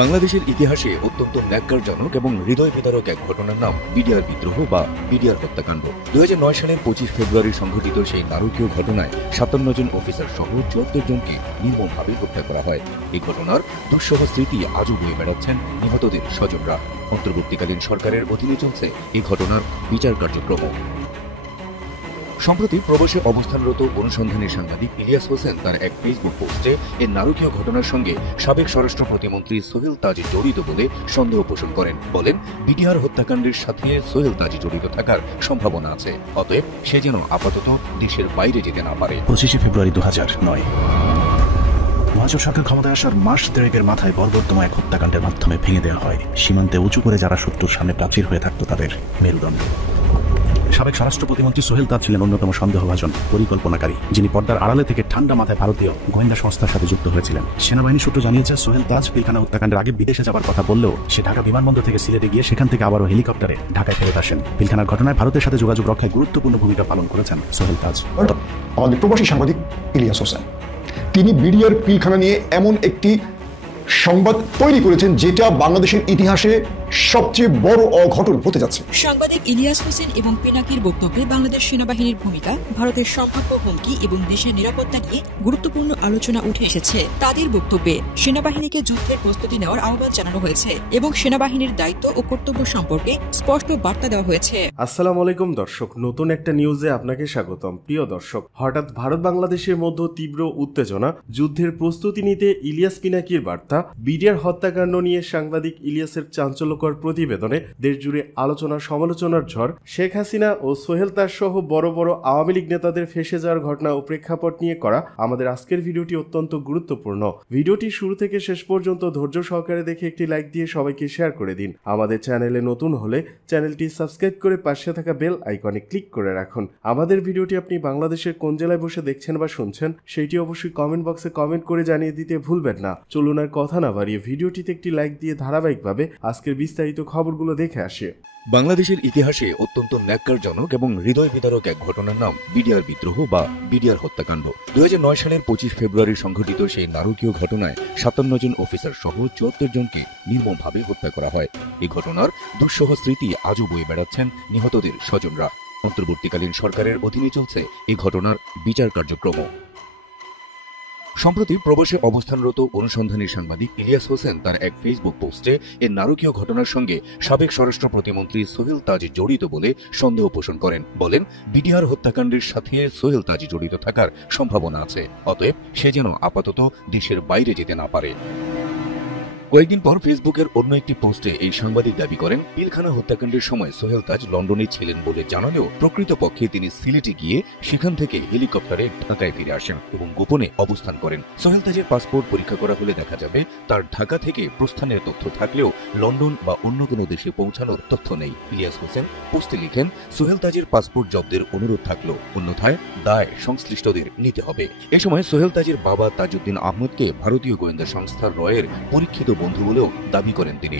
বাংলাদেশের ইতিহাসে অত্যন্ত ন্যাক্কারজনক এবং হৃদয় বিদারক এক ঘটনার নাম বিডিআর বিদ্রোহ বা বিডিআর হত্যাকাণ্ড। 2009 সালের 25 ফেব্রুয়ারি সংঘটিত সেই নারকীয় ঘটনায় 57 জন অফিসার সহ 74 জনকে নির্মমভাবে হত্যা করা হয়। এই ঘটনার দুঃসহ স্মৃতি আজও বয়ে বেড়াচ্ছেন নিহতদের স্বজনরা। অন্তর্বর্তীকালীন সরকারের অধীনে চলছে এই ঘটনার বিচার কার্যক্রম। সম্প্রতি প্রবাসে অবস্থানরত অনুসন্ধানী সাংবাদিক ইলিয়াস হোসেন তার এক ফেসবুক পোস্টে এই নারকীয় ঘটনার সঙ্গে সাবেক স্বরাষ্ট্র প্রতিমন্ত্রী সোহেল তাজ জড়িত বলে সন্দেহ পোষণ করেন। বলেন, বিডিআর হত্যাকাণ্ডের সাথে সোহেল তাজ জড়িত থাকার সম্ভাবনা আছে, অতএব সে যেন আপাতত দেশের বাইরে যেতে না পারে। 25 ফেব্রুয়ারি 2009 মহাজোট সরকার ক্ষমতায় আসার মাস দেড়েকের মাথায় বর্বরতম এক হত্যাকাণ্ডের মাধ্যমে ভেঙে দেওয়া হয় সীমান্তে উঁচু করে যারা শত্রুর সামনে প্রাচীর হয়ে থাকত তাদের মেরুদণ্ড। সাবেক স্বরাষ্ট্র প্রতিমন্ত্রী সোহেল তাজ ছিলেন অন্যতম সন্দেহভাজন পরিকল্পনাকারী, যিনি পর্দার আড়ালে থেকে ঠান্ডা মাথায় ভারতীয় গোয়েন্দা সংস্থার সাথে যুক্ত হয়েছিলেন। সেনাবাহিনী সূত্র জানিয়েছে, সোহেল তাজ পিলখানা হত্যাকাণ্ডের আগে বিদেশে যাওয়ার কথা বললেও সে ঢাকা বিমানবন্দর থেকে সিলেটে গিয়ে সেখান থেকে আবারও হেলিকপ্টারে ঢাকায় ফেরত আসেন। পিলখানার ঘটনায় ভারতের সাথে যোগাযোগ রক্ষায় গুরুত্বপূর্ণ ভূমিকা পালন করেছেন সোহেল তাজ। আমাদের প্রবাসী সাংবাদিক ইলিয়াস হোসেন, তিনি বিডিআর পিলখানা নিয়ে এমন একটি সংবাদ তৈরি করেছেন যেটা বাংলাদেশের ইতিহাসে সবচেয়ে বড় অঘটন হতে যাচ্ছে। সাংবাদিক ইলিয়াস হোসেন এবং পিনাকির বক্তব্যে বাংলাদেশ সেনাবাহিনীর ভূমিকা, ভারতের সম্ভাব্য হুমকি এবং দেশের নিরাপত্তা নিয়ে গুরুত্বপূর্ণ আলোচনা উঠে এসেছে। তাদের বক্তব্যে সেনাবাহিনীকে যুদ্ধের প্রস্তুতি নেওয়ার আহ্বান জানানো হয়েছে এবং সেনাবাহিনীর দায়িত্ব ও কর্তব্য সম্পর্কে স্পষ্ট বার্তা দেওয়া হয়েছে। আসসালামু আলাইকুম দর্শক, নতুন একটা নিউজে আপনাকে স্বাগতম। প্রিয় দর্শক, হঠাৎ ভারত বাংলাদেশের মধ্যে তীব্র উত্তেজনা, যুদ্ধের প্রস্তুতি নিতে ইলিয়াস পিনাকির বার্তা, বিডিআর হত্যাকাণ্ড নিয়ে সাংবাদিক ইলিয়াসের চাঞ্চল্যকর প্রতিবেদনে দেশজুড়ে আলোচনা সমালোচনার ঝড়, শেখ হাসিনা ও সোহেল তাজ সহ বড় বড় আওয়ামী লীগ নেতাদের ফেঁসে যাওয়ার ঘটনা ও প্রেক্ষাপট নিয়ে করা আমাদের আজকের ভিডিওটি অত্যন্ত গুরুত্বপূর্ণ। ভিডিওটি শুরু থেকে শেষ পর্যন্ত ধৈর্য সহকারে দেখে একটি লাইক দিয়ে সবাইকে শেয়ার করে দিন। আমাদের চ্যানেলে নতুন হলে চ্যানেলটি সাবস্ক্রাইব করে পাশে থাকা বেল আইকনে ক্লিক করে রাখুন। আমাদের ভিডিওটি আপনি বাংলাদেশের কোন জেলায় বসে দেখছেন বা শুনছেন সেইটি অবশ্যই কমেন্ট বক্সে কমেন্ট করে জানিয়ে দিতে ভুলবেন না। চলুন আর কথা না বাড়িয়ে ভিডিওটিতে একটি লাইক দিয়ে ধারাবাহিকভাবে আজকের বিস্তারিত খবরগুলো দেখে আসে। বাংলাদেশের ইতিহাসে অত্যন্ত ন্যাক্কারজনক এবং হৃদয় বিদারক এক ঘটনার নাম বিডিআর বিদ্রোহ বা বিডিআর হত্যাকাণ্ড। 2009 সালের 25 ফেব্রুয়ারি সংঘটিত সেই নারকীয় ঘটনায় 57 জন অফিসার সহ 74 জনকে নির্মমভাবে হত্যা করা হয়। এই ঘটনার দুঃসহ স্মৃতি আজও বয়ে বেড়াচ্ছেন নিহতদের স্বজনরা। অন্তর্বর্তীকালীন সরকারের অধীনে চলছে এই ঘটনার বিচার কার্যক্রম। সম্প্রতি প্রবাসে অবস্থানরত অনুসন্ধানী সাংবাদিক ইলিয়াস হোসেন তার এক ফেসবুক পোস্টে এই নারকীয় ঘটনার সঙ্গে সাবেক স্বরাষ্ট্র প্রতিমন্ত্রী সোহেল তাজ জড়িত বলে সন্দেহ পোষণ করেন। বলেন, বিডিআর হত্যাকাণ্ডের সাথে সোহেল তাজ জড়িত থাকার সম্ভাবনা আছে, অতএব সে যেন আপাতত দেশের বাইরে যেতে না পারে। কয়েকদিন পর ফেসবুকের অন্য একটি পোস্টে এই সাংবাদিক দাবি করেন, পিলখানা হত্যাকাণ্ডের সময় সোহেল তাজ লন্ডনে ছিলেন বলে জানালেও প্রকৃতপক্ষে তিনি সিলেটে গিয়ে সেখান থেকে হেলিকপ্টারে ঢাকায় ফিরে আসেন এবং গোপনে অবস্থান করেন। সোহেল তাজের পাসপোর্ট পরীক্ষা করা হলে দেখা যাবে তার ঢাকা থেকে প্রস্থানের তথ্য থাকলেও লন্ডন বা অন্য কোনো দেশে পৌঁছানোর তথ্য নেই। ইলিয়াস হোসেন পোস্টে লিখেন, সোহেল তাজের পাসপোর্ট জব্দের অনুরোধ থাকলো, অন্যথায় দায় সংশ্লিষ্টদের নিতে হবে। এ সময় সোহেল তাজের বাবা তাজউদ্দিন আহমদকে ভারতীয় গোয়েন্দা সংস্থা রয়ের পরীক্ষিত বন্ধু বলেও দাবি করেন তিনি।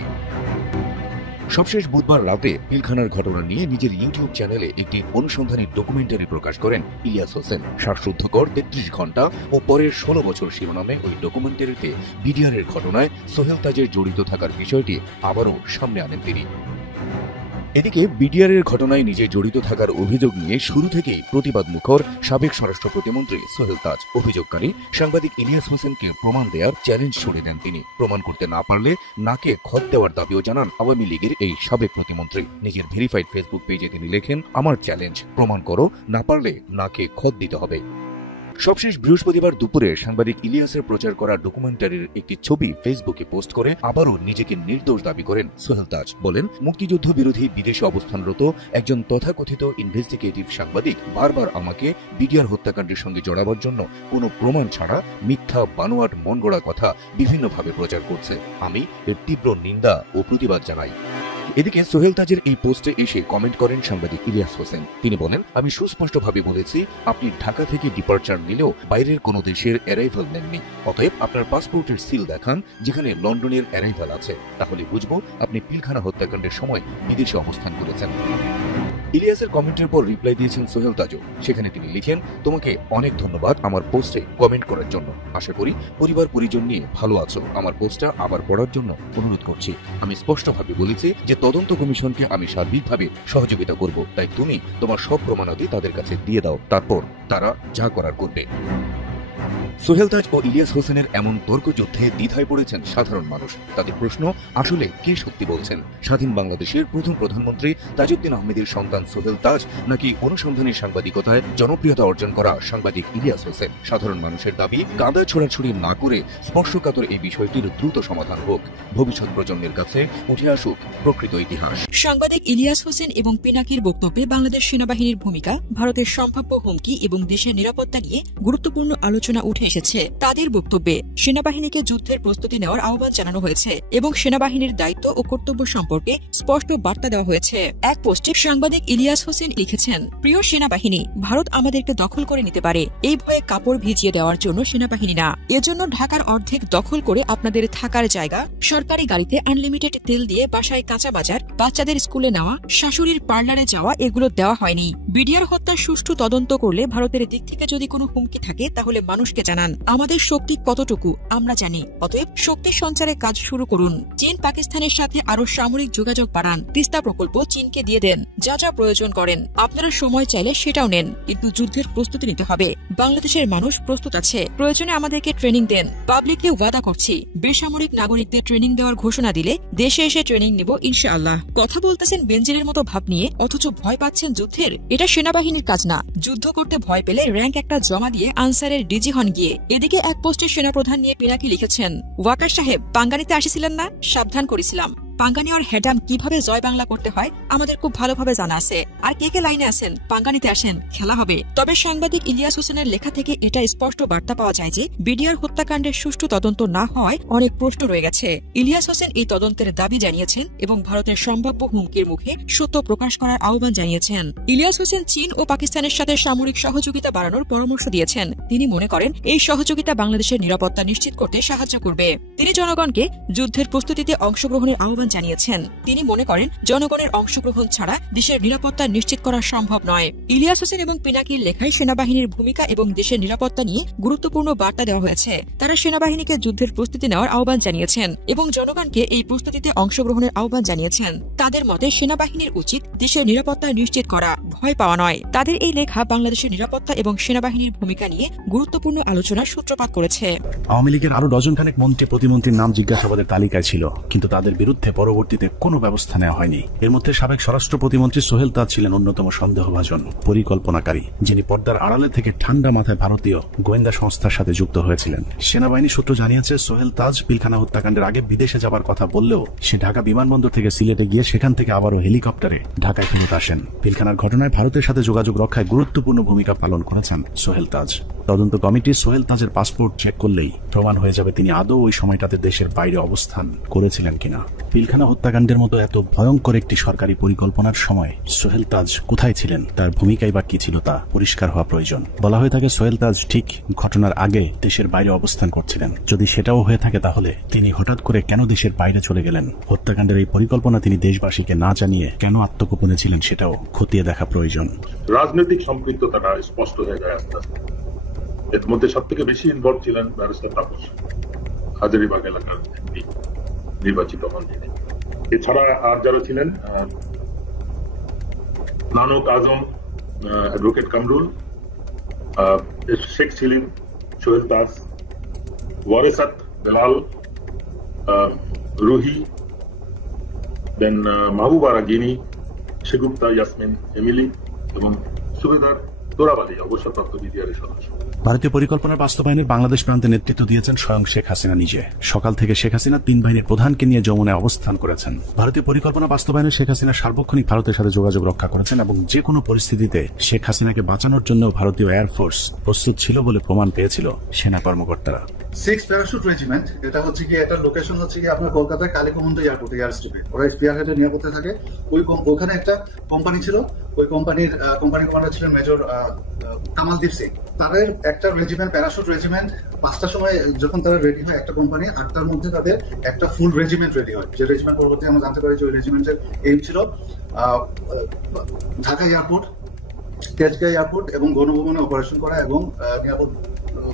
সবশেষ বুধবার রাতে পিলখানার ঘটনা নিয়ে নিজের ইউটিউব চ্যানেলে একটি অনুসন্ধানী ডকুমেন্টারি প্রকাশ করেন ইলিয়াস হোসেন। শ্বাসরুদ্ধকর 33 ঘন্টা ও পরের 16 বছর শিরোনামে ওই ডকুমেন্টারিতে বিডিআরের ঘটনায় সোহেল তাজের জড়িত থাকার বিষয়টি আবারও সামনে আনেন তিনি। এদিকে বিডিআরের ঘটনায় নিজে জড়িত থাকার অভিযোগ নিয়ে শুরু থেকেই প্রতিবাদ মুখর সাবেক স্বরাষ্ট্র প্রতিমন্ত্রী সোহেল তাজ। অভিযোগকারী সাংবাদিক ইলিয়াস হোসেনকে প্রমাণ দেওয়ার চ্যালেঞ্জ ছুড়ে দেন তিনি। প্রমাণ করতে না পারলে নাকে খত দেওয়ার দাবিও জানান আওয়ামী লীগের এই সাবেক প্রতিমন্ত্রী। নিজের ভেরিফাইড ফেসবুক পেজে তিনি লেখেন, আমার চ্যালেঞ্জ, প্রমাণ করো, না পারলে নাকে খত দিতে হবে। সবশেষ বৃহস্পতিবার দুপুরে সাংবাদিক ইলিয়াসের প্রচার করা ডকুমেন্টারির একটি ছবি ফেসবুকে পোস্ট করে আবারও নিজেকে নির্দোষ দাবি করেন সোহেল তাজ। বলেন, মুক্তিযুদ্ধ বিরোধী বিদেশে অবস্থানরত একজন তথাকথিত ইনভেস্টিগেটিভ সাংবাদিক বারবার আমাকে বিডিআর হত্যাকাণ্ডের সঙ্গে জড়াবার জন্য কোনো প্রমাণ ছাড়া মিথ্যা বানোয়াট মনগড়া কথা বিভিন্নভাবে প্রচার করছে। আমি এর তীব্র নিন্দা ও প্রতিবাদ জানাই। এদিকে সোহেল তাজের এই পোস্টে এসে কমেন্ট করেন সাংবাদিক ইলিয়াস হোসেন। তিনি বলেন, আমি সুস্পষ্টভাবে বলেছি, আপনি ঢাকা থেকে ডিপার্চার নিলেও বাইরের কোনো দেশের অ্যারাইভাল নেননি। অতএব আপনার পাসপোর্টের সিল দেখান যেখানে লন্ডনের অ্যারাইভাল আছে, তাহলে বুঝবো আপনি পিলখানা হত্যাকাণ্ডের সময় বিদেশে অবস্থান করেছেন। ইলিয়াসের কমেন্টের পর রিপ্লাই দিয়েছেন সোহেল তাজও। সেখানে তিনি লিখেন, তোমাকে অনেক ধন্যবাদ আমার পোস্টে কমেন্ট করার জন্য। আশা করি পরিবার পরিজন নিয়ে ভালো আছো। আমার পোস্টটা আবার পড়ার জন্য অনুরোধ করছি। আমি স্পষ্টভাবে বলেছি যে তদন্ত কমিশনকে আমি সার্বিকভাবে সহযোগিতা করব, তাই তুমি তোমার সব প্রমাণাদি তাদের কাছে দিয়ে দাও, তারপর তারা যা করার করবে। সোহেল তাজ ও ইলিয়াস হোসেনের এমন তর্ক যুদ্ধে দ্বিধায় পড়েছেন সাধারণ মানুষ। তাদের প্রশ্ন, আসলে কে সত্যি বলছেন? স্বাধীন বাংলাদেশের প্রথম প্রধানমন্ত্রী তাজউদ্দিন আহমেদের সন্তান সোহেল তাজ, নাকি অনুসন্ধানী সাংবাদিকতায় জনপ্রিয়তা অর্জন করা সাংবাদিক ইলিয়াস হোসেন? সাধারণ মানুষের দাবি, কাদা ছোড়াছুড়ি না করে স্পর্শকাতর এই বিষয়টির দ্রুত সমাধান হোক। ভবিষ্যৎ প্রজন্মের কাছে উঠে আসুক প্রকৃত ইতিহাস। সাংবাদিক ইলিয়াস হোসেন এবং পিনাকির বক্তব্যে বাংলাদেশ সেনাবাহিনীর ভূমিকা, ভারতের সম্ভাব্য হুমকি এবং দেশের নিরাপত্তা নিয়ে গুরুত্বপূর্ণ আলোচনা উঠে এসেছে। তাদের বক্তব্যে সেনাবাহিনীকে যুদ্ধের প্রস্তুতি নেওয়ার আহ্বান জানানো হয়েছে এবং সেনাবাহিনীর দায়িত্ব ও কর্তব্য সম্পর্কে স্পষ্ট বার্তা দেওয়া হয়েছে। এক পোস্টে সাংবাদিক ইলিয়াস হোসেন লিখেছেন, প্রিয় সেনাবাহিনী, ভারত আমাদেরকে দখল করে নিতে পারে। এই ভয়ে কাপড় ভিজিয়ে দেওয়ার জন্য সেনাবাহিনী না, এজন্য ঢাকার অর্ধেক দখল করে আপনাদের থাকার জায়গা, সরকারি গাড়িতে আনলিমিটেড তেল দিয়ে বাসায় কাঁচা বাজার, বাচ্চাদের স্কুলে নেওয়া, শাশুড়ির পার্লারে যাওয়া, এগুলো দেওয়া হয়নি। বিডিআর হত্যার সুষ্ঠু তদন্ত করলে ভারতের দিক থেকে যদি কোনো হুমকি থাকে তাহলে মানুষকে জানান। আমাদের শক্তি কতটুকু আমরা জানি, অতএব শক্তি সঞ্চারে কাজ শুরু করুন। চীন পাকিস্তানের সাথে আরো সামরিক যোগাযোগ বাড়ান। তিস্তা প্রকল্প চীনকে দিয়ে দেন। যা যা প্রয়োজন করেন। আপনারা সময় চাইলে সেটাও নেন, কিন্তু যুদ্ধের প্রস্তুতি নিতে হবে। বাংলাদেশের মানুষ প্রস্তুত আছে। প্রয়োজনে আমাদেরকে ট্রেনিং দেন। পাবলিকলি ওয়াদা করছি, বেসামরিক নাগরিকদের ট্রেনিং দেওয়ার ঘোষণা দিলে দেশে এসে ট্রেনিং নেব ইনশাআল্লাহ। কথা বলতেছেন বেনজিরের মতো ভাব নিয়ে, অথচ ভয় পাচ্ছেন যুদ্ধের। এটা সেনাবাহিনীর কাজ না। যুদ্ধ করতে ভয় পেলে র্যাঙ্ক একটা জমা দিয়ে আনসারের ডিজি হন গিয়ে। এদিকে এক পোস্টে সেনাপ্রধান নিয়ে পিনাকি লিখেছেন, ওয়াকার সাহেব, পাঙ্গানিতে আসিছিলেন না? সাবধান করেছিলাম। পাঙ্গানি আর হেডাম কিভাবে জয় বাংলা করতে হয় আমাদের খুব ভালোভাবে জানা আছে। আর কে কে লাইনে আছেন, পাঙ্গানিতে আসেন, খেলা হবে। তবে সাংবাদিক ইলিয়াস হোসেনের লেখা থেকে এটা স্পষ্ট বার্তা পাওয়া যায় যে বিডিআর হত্যাকাণ্ডের সুষ্ঠু তদন্ত না হওয়ায় অনেক প্রশ্ন রয়ে গেছে। ইলিয়াস হোসেন এই তদন্তের দাবি জানিয়েছেন এবং ভারতের সম্ভাব্য হুমকির মুখে সত্য প্রকাশ করার আহ্বান জানিয়েছেন। ইলিয়াস হোসেন চীন ও পাকিস্তানের সাথে সামরিক সহযোগিতা বাড়ানোর পরামর্শ দিয়েছেন। তিনি মনে করেন এই সহযোগিতা বাংলাদেশের নিরাপত্তা নিশ্চিত করতে সাহায্য করবে। তিনি জনগণকে যুদ্ধের প্রস্তুতিতে অংশগ্রহণের আহ্বান জানিয়েছেন। তিনি মনে করেন জনগণের অংশগ্রহণ ছাড়া দেশের নিরাপত্তা নিশ্চিত করা সম্ভব নয়। ইলিয়াস হোসেন এবং পিনাকির লেখায় সেনাবাহিনীর ভূমিকা এবং দেশের নিরাপত্তা নিয়ে গুরুত্বপূর্ণ বার্তা দেওয়া হয়েছে। তারা সেনাবাহিনীকে যুদ্ধের প্রস্তুতি নেওয়ার আহ্বান জানিয়েছেন এবং জনগণকে এই প্রস্তুতিতে অংশগ্রহণের আহ্বান জানিয়েছেন। তাদের মতে সেনাবাহিনীর উচিত দেশের নিরাপত্তা নিশ্চিত করা, ভয় পাওয়া নয়। তাদের এই লেখা বাংলাদেশের নিরাপত্তা এবং সেনাবাহিনীর ভূমিকা নিয়ে গুরুত্বপূর্ণ আলোচনার সূত্রপাত করেছে। আওয়ামী লীগের আরো ডজনখানেক মন্ত্রী প্রতিমন্ত্রীর নাম জিজ্ঞাসাবাদের তালিকায় ছিল, কিন্তু তাদের বিরুদ্ধে পরবর্তীতে কোনো ব্যবস্থা নেওয়া হয়নি। এর মধ্যে সাবেক স্বরাষ্ট্র প্রতিমন্ত্রী সোহেল তাজ ছিলেন অন্যতম সন্দেহভাজন পরিকল্পনাকারী, যিনি পর্দার আড়ালে থেকে ঠান্ডা মাথায় ভারতীয় গোয়েন্দা সংস্থার সাথে যুক্ত হয়েছিলেন। সেনাবাহিনী সূত্র জানিয়েছে, সোহেল তাজ পিলখানা হত্যাকাণ্ডের আগে বিদেশে যাবার কথা বললেও সে ঢাকা বিমানবন্দর থেকে সিলেটে গিয়ে সেখান থেকে আবারও হেলিকপ্টারে ঢাকায় ফেরত আসেন। পিলখানার ঘটনায় ভারতের সাথে যোগাযোগ রক্ষায় গুরুত্বপূর্ণ ভূমিকা পালন করেছেন সোহেল তাজ। তদন্ত কমিটি সোহেল তাজের পাসপোর্ট চেক করলেই প্রমাণ হয়ে যাবে তিনি আদৌ ওই সময়টাতে দেশের বাইরে অবস্থান করেছিলেন কিনা। পিলখানা হত্যাকাণ্ডের মতো এত ভয়ঙ্কর একটি সরকারি পরিকল্পনার সময় সোহেল তাজ কোথায় ছিলেন, তার ভূমিকাই বা কি ছিল তা পরিষ্কার হওয়া প্রয়োজন। বলা হয়ে থাকে সোহেল তাজ ঠিক ঘটনার আগে দেশের বাইরে অবস্থান করছিলেন। যদি সেটাও হয়ে থাকে তাহলে তিনি হঠাৎ করে কেন দেশের বাইরে চলে গেলেন? হত্যাকাণ্ডের এই পরিকল্পনা তিনি দেশবাসীকে না জানিয়ে কেন আত্মগোপনে ছিলেন সেটাও খতিয়ে দেখা প্রয়োজন। রাজনৈতিক সম্পৃক্ততাটা স্পষ্ট হয়ে যায় আস্তে আস্তে। এর মধ্যে সব থেকে বেশি ইনভলভ ছিলেন ব্যারিস্টার তাপস, হাজারীবাগ এলাকার এমপি নির্বাচিত হন তিনি। এছাড়া আর যারা ছিলেন, নানক আজম, অ্যাডভোকেট কামরুল, শেখ সেলিম, সোহেল দাস, ওয়ারেসাত বেলাল, রুহি, দেন মাহবুবা রাগিনী, শেগুপ্তা ইয়াসমিন এমিলি এবং সুবেদার তোরাবালি অবসরপ্রাপ্ত বিডিআরের সদস্য। ভারতীয় পরিকল্পনার বাস্তবায়নের বাংলাদেশ প্রান্তে নেতৃত্ব দিয়েছেন স্বয়ং শেখ হাসিনা নিজে। সকাল থেকে শেখ হাসিনা 3 বাহিনীর প্রধানকে নিয়ে যমুনায় অবস্থান করেছেন। ভারতীয় পরিকল্পনা বাস্তবায়নে শেখ হাসিনা সার্বক্ষণিক ভারতের সাথে যোগাযোগ রক্ষা করেছেন এবং যে কোনো পরিস্থিতিতে শেখ হাসিনাকে বাঁচানোর জন্য ভারতীয় এয়ারফোর্স প্রস্তুত ছিল বলে প্রমাণ পেয়েছিল সেনা কর্মকর্তারা। 6 প্যারাশুট রেজিমেন্ট, এটা হচ্ছে কি, এটা লোকেশন হচ্ছে কি আপনার কলকাতায় কালীকুমন্দ এয়ারপোর্ট, এয়ার স্ট্রিপে। ওরা স্পিয়ার হেডের নিরাপত্তায় থাকে। ওখানে একটা কোম্পানি ছিল, ওই কোম্পানি কমান্ডার ছিলেন মেজর কামালদীপ সিং। তাদের একটা রেজিমেন্ট, প্যারাশুট রেজিমেন্ট 5টার সময় যখন তারা রেডি হয় একটা কোম্পানি, 8টার মধ্যে তাদের একটা ফুল রেজিমেন্ট রেডি হয়, যে রেজিমেন্ট পরবর্তী আমরা জানতে পারি যে ওই রেজিমেন্টের এইম ছিল ঢাকা এয়ারপোর্ট, তেজগাঁও এয়ারপোর্ট এবং গণভবনে অপারেশন করা এবং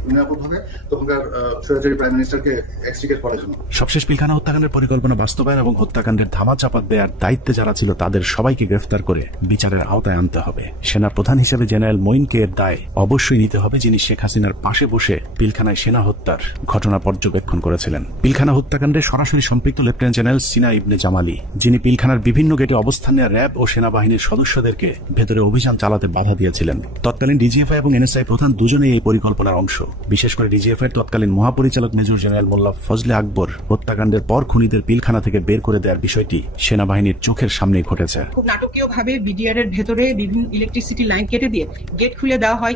নিরাপদভাবে তখনকার সরাসরি প্রাইম মিনিস্টারকে এক্সট্রিকেট করার জন্য। সবশেষ পিলখানা হত্যাকাণ্ডের পরিকল্পনা বাস্তবায়ন এবং হত্যাকাণ্ডের ধামাচাপা দেওয়ার দায়িত্বে যারা ছিল তাদের সবাইকে গ্রেফতার করে বিচারের আওতায় আনতে হবে। সেনা প্রধান হিসেবে জেনারেল মঈনকে এর দায় অবশ্যই নিতে হবে, যিনি শেখ হাসিনার পাশে বসে পিলখানায় সেনা হত্যার ঘটনা পর্যবেক্ষণ করেছিলেন। পিলখানা হত্যাকাণ্ডে সরাসরি সম্পৃক্ত লেফটেন্যান্ট জেনারেল সিনা ইবনে জামালি, যিনি পিলখানার বিভিন্ন গেটে অবস্থান নেওয়া র্যাব ও সেনাবাহিনীর সদস্যদেরকে ভেতরে অভিযান চালাতে বাধা দিয়েছিলেন। তৎকালীন ডিজিএফআই এবং এনএসআই প্রধান দুজনেই এই পরিকল্পনার অংশ। বিশেষ করে ডিজিএফআই এর তৎকালীন মহাপরিচালক মেজর জেনারেল মোল্লা ফজলে আকবর হত্যাকাণ্ডের পর খুনিদের পিলখানা থেকে বের করে দেওয়ার বিষয়টি সেনাবাহিনীর চোখের সামনেই ঘটেছে। খুব নাটকীয়ভাবে বিডিআর এর ভেতরে বিভিন্ন ইলেকট্রিসিটি লাইন কেটে দিয়ে গেট খুলে দেওয়া হয়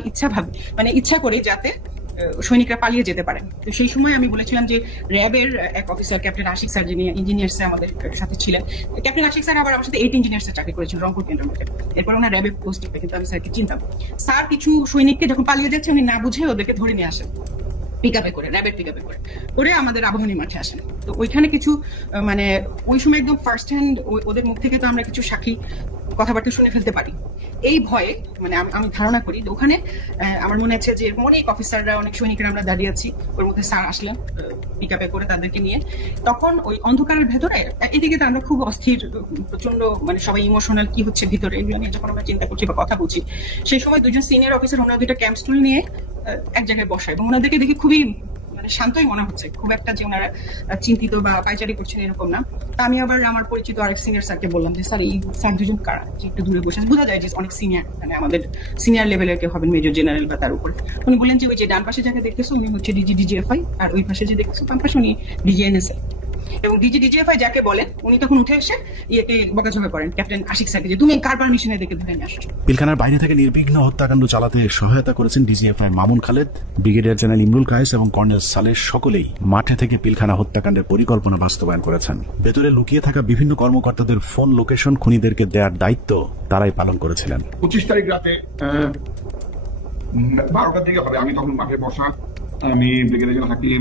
ইচ্ছা করে, যাতে সৈনিকরা পালিয়ে যেতে পারেন। তো সেই সময় আমি বলেছিলাম যে র্যাবের এক অফিসার ক্যাপ্টেন আশিক স্যার, যিনি ইঞ্জিনিয়ার্সে আমাদের সাথে ছিলেন, ক্যাপ্টেন আশিক স্যার আবার আমার সাথে 8 ইঞ্জিনিয়ার্সে চাকরি করেছেন রংপুর কেন্দ্রের মধ্যে। এরপর ওনার র্যাবে পোস্টিং, কিন্তু আমি স্যারকে চিনতাম। স্যার কিছু সৈনিককে যখন পালিয়ে যাচ্ছে উনি না বুঝে ওদেরকে ধরে নিয়ে আসেন পিকআপে করে, র্যাবের পিকআপে করে আমাদের আবাহনী মাঠে আসেন। তো ওইখানে কিছু ওই সময় একদম ফার্স্ট হ্যান্ড ওদের মুখ থেকে তো আমরা কিছু সাক্ষী কথাবার্তা শুনে ফেলতে পারি। এই ভয়ে আমি ধারণা করি ওখানে আমার মনে আছে যে অনেক অফিসাররা, অনেক সৈনিকরা আমরা দাঁড়িয়ে আছি, ওর মধ্যে স্যার আসলেন পিকআপে করে তাদেরকে নিয়ে। তখন ওই অন্ধকারের ভেতরে এদিকে তো আমরা খুব অস্থির, প্রচন্ড সবাই ইমোশনাল, কি হচ্ছে ভিতরে এগুলো নিয়ে যখন আমরা চিন্তা করছি বা কথা বলছি, সেই সময় দুজন সিনিয়র অফিসার ওনারা দুইটা ক্যাম্প স্টুল নিয়ে এক জায়গায় বসায় এবং ওনাদেরকে দেখে খুবই শান্তই মনে হচ্ছে, খুব একটা যে ওনারা চিন্তিত বা পাইচারি করছেন এরকম না। তা আমি আবার আমার পরিচিত আরেক সিনিয়র স্যারকে বললাম যে স্যার এই স্যার দুজন কারা, যে একটু দূরে বসে বোঝা যায় যে অনেক সিনিয়র, আমাদের সিনিয়র লেভেলের কেউ হবেন, মেজর জেনারেল বা তার উপরে। উনি বললেন যে ওই যে ডান পাশে যাকে দেখতেছো উনি হচ্ছে ডিজিএফআই, আর ওই পাশে যে দেখতেছো বাম পাশে উনি ডিজিএনএসআই। এবং ডিজিএফআই যাকে বলেন উনি তখন উঠে এসে ইয়েকে বকাঝকা করেন ক্যাপ্টেন আশিক স্যারকে যে তুমি কার পারমিশনে দেখে ধরে নিয়ে আসছো। পিলখানার বাইরে থেকে নির্বিঘ্ন হত্যাকাণ্ড চালাতে সহায়তা করেছেন DGFI Mamun Khaled, brigadier general Imrul Kayes এবং কর্নেল সালেহ, সকলেই মাঠে থেকে পিলখানা হত্যাকাণ্ডের পরিকল্পনা বাস্তবায়ন করেছেন। ভেতরে লুকিয়ে থাকা বিভিন্ন কর্মকর্তাদের ফোন লোকেশন খুনিদেরকে দেওয়ার দায়িত্ব তারাই পালন করেছিলেন। 25 তারিখ রাতে 12টার দিকে হবে, আমি তখন মাঠে বসা, আমি ব্রিগেডিয়ার জেনারেল হাকিম,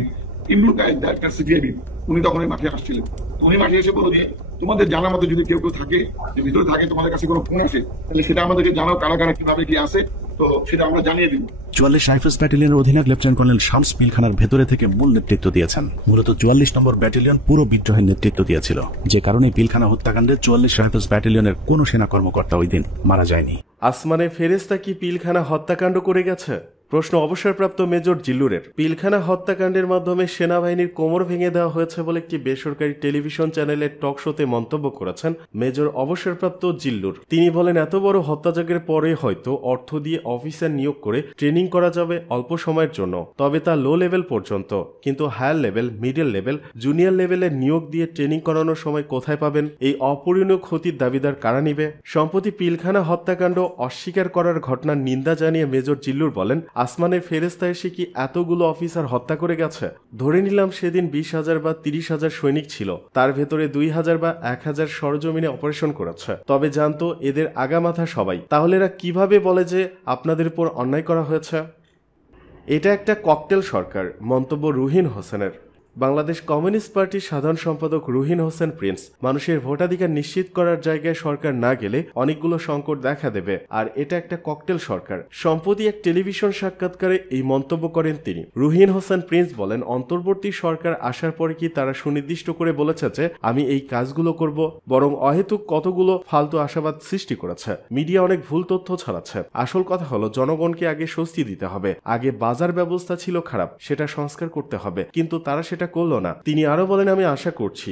ইমরুল কায়েস ডাইরেক্টর সিজিআইবি, উনি তখন মাঠে আসছিলেন। উনি মাঠে এসে বলো যে তোমাদের জানার মতো যদি কেউ থাকে, যে ভিতরে থাকে, তোমাদের কাছে কোনো ফোন আসে, তাহলে সেটা আমাদেরকে জানাও, কারা কারা কিভাবে কি আসে, তো সেটা আমরা জানিয়ে দিব। 44 রাইফেলস ব্যাটালিয়নের অধিনায়ক লেফটেন্যান্ট কর্নেল শামস পিলখানার ভেতরে থেকে মূল নেতৃত্ব দিয়েছেন। মূলত 44 নম্বর ব্যাটালিয়ন পুরো বিদ্রোহের নেতৃত্ব দিয়েছিল, যে কারণে পিলখানা হত্যাকাণ্ডে 44 রাইফেলস ব্যাটালিয়নের কোন সেনা কর্মকর্তা ওই দিন মারা যায়নি। আসমানে ফেরেশতা কি পিলখানা হত্যাকাণ্ড করে গেছে? প্রশ্ন অবসরপ্রাপ্ত মেজর জিল্লুরের। পিলখানা হত্যাকাণ্ডের মাধ্যমে সেনাবাহিনীর কোমর ভেঙে দেওয়া হয়েছে বলে একটি বেসরকারি টেলিভিশন চ্যানেলের টক শোতে মন্তব্য করেছেন মেজর অবসরপ্রাপ্ত জিল্লুর। তিনি বলেন, এত বড় হত্যাযজ্ঞের পরে হয়তো অর্থ দিয়ে অফিসার নিয়োগ করে ট্রেনিং করা যাবে অল্প সময়ের জন্য, তবে তা লো লেভেল পর্যন্ত, কিন্তু higher level, middle level, junior লেভেলের নিয়োগ দিয়ে ট্রেনিং করানোর সময় কোথায় পাবেন? এই অপূরণীয় ক্ষতির দাবিদার কারা নিবে? সম্প্রতি পিলখানা হত্যাকাণ্ড অস্বীকার করার ঘটনার নিন্দা জানিয়ে মেজর জিল্লুর বলেন, আসমানের ফেরেশতা এসে কি এতগুলো অফিসার হত্যা করে গেছে? ধরে নিলাম সেদিন 20,000 বা 30,000 সৈনিক ছিল, তার ভেতরে 2,000 বা 1,000 সরজমিনে অপারেশন করেছে, তবে জানতো এদের আগামাথা সবাই, তাহলে এরা কিভাবে বলে যে আপনাদের উপর অন্যায় করা হয়েছে? এটা একটা ককটেল সরকার, মন্তব্য রুহিন হোসেনের। বাংলাদেশ কমিউনিস্ট পার্টির সাধারণ সম্পাদক রুহিন হোসেন প্রিন্স, মানুষের ভোটাধিকার নিশ্চিত করার জায়গায় সরকার না গেলে অনেকগুলো সংকট দেখা দেবে, আর এটা একটা ককটেল সরকার। সম্প্রতি এক টেলিভিশন সাক্ষাৎকারে এই মন্তব্য করেন তিনি। রুহিন হোসেন প্রিন্স বলেন, অন্তর্বর্তী সরকার আসার পরে কি তারা সুনির্দিষ্ট করে বলেছে যে আমি এই কাজগুলো করব? বরং অহেতুক কতগুলো ফালতু আশাবাদ সৃষ্টি করেছে। মিডিয়া অনেক ভুল তথ্য ছড়াচ্ছে। আসল কথা হলো জনগণকে আগে স্বস্তি দিতে হবে। আগে বাজার ব্যবস্থা ছিল খারাপ, সেটা সংস্কার করতে হবে, কিন্তু তারা সেটা করলো না। তিনি আরো বলেন, আমি আশা করছি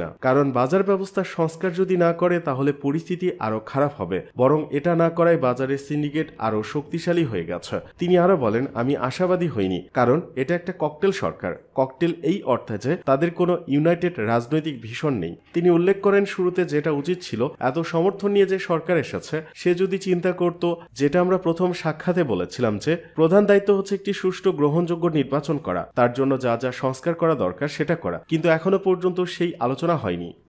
না, কারণ বাজার ব্যবস্থার সংস্কার যদি না করে তাহলে পরিস্থিতি আরো খারাপ হবে, বরং এটা না করায় বাজারের সিন্ডিকেট আরো শক্তিশালী হয়ে গেছে। তিনি আরো বলেন, আমি আশাবাদী হইনি, কারণ এটা একটা ককটেল সরকার। ককটেল এই অর্থে যে তাদের কোনো ইউনাইটেড রাজনৈতিক ভিশন নেই। তিনি উল্লেখ করেন, শুরুতে যেটা উচিত ছিল, এত সমর্থন নিয়ে যে সরকার এসেছে সে যদি চিন্তা করত, যেটা আমরা প্রথম সাক্ষাতে বলেছিলাম, যে প্রধান দায়িত্ব হচ্ছে একটি সুষ্ঠু গ্রহণযোগ্য নির্বাচন করা, তার জন্য যা যা সংস্কার করা দরকার সেটা করা, কিন্তু এখনো পর্যন্ত সেই আলোচনা হয়নি।